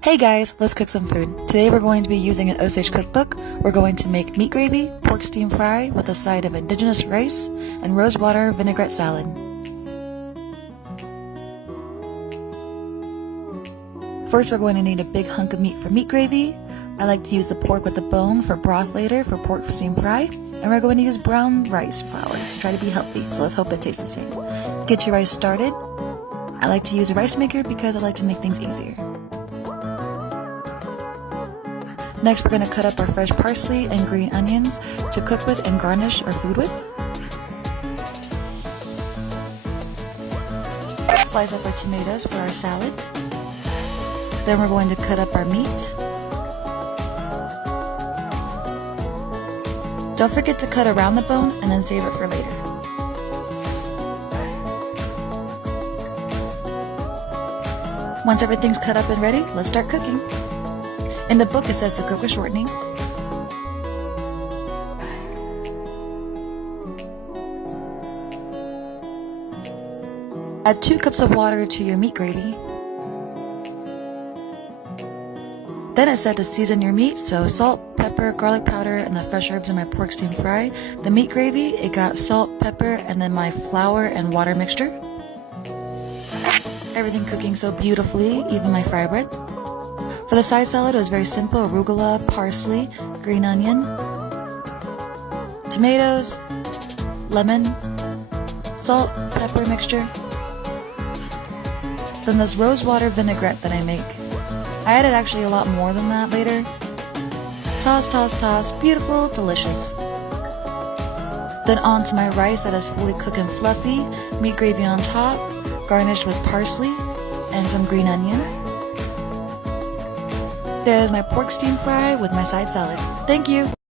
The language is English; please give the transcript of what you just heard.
Hey guys, let's cook some food. Today we're going to be using an Osage cookbook. We're going to make meat gravy, pork steam fry with a side of Indigenous rice, and rosewater vinaigrette salad. First we're going to need a big hunk of meat for meat gravy. I like to use the pork with the bone for broth later for pork steam fry. And we're going to use brown rice flour to try to be healthy, so let's hope it tastes the same. Get your rice started. I like to use a rice maker because I like to make things easier. Next, we're going to cut up our fresh parsley and green onions to cook with and garnish our food with. Slice up our tomatoes for our salad. Then we're going to cut up our meat. Don't forget to cut around the bone and then save it for later. Once everything's cut up and ready, let's start cooking. In the book it says to cook with shortening. Add 2 cups of water to your meat gravy. Then it said to season your meat, so salt, pepper, garlic powder, and the fresh herbs in my pork steam fry. The meat gravy, it got salt, pepper, and then my flour and water mixture. Everything cooking so beautifully, even my fry bread. For the side salad, it was very simple: arugula, parsley, green onion, tomatoes, lemon, salt, pepper mixture. Then this rosewater vinaigrette that I make. I added actually a lot more than that later. Toss, toss, toss, beautiful, delicious. Then on to my rice that is fully cooked and fluffy, meat gravy on top, garnished with parsley and some green onion. There's my pork steam fry with my side salad. Thank you!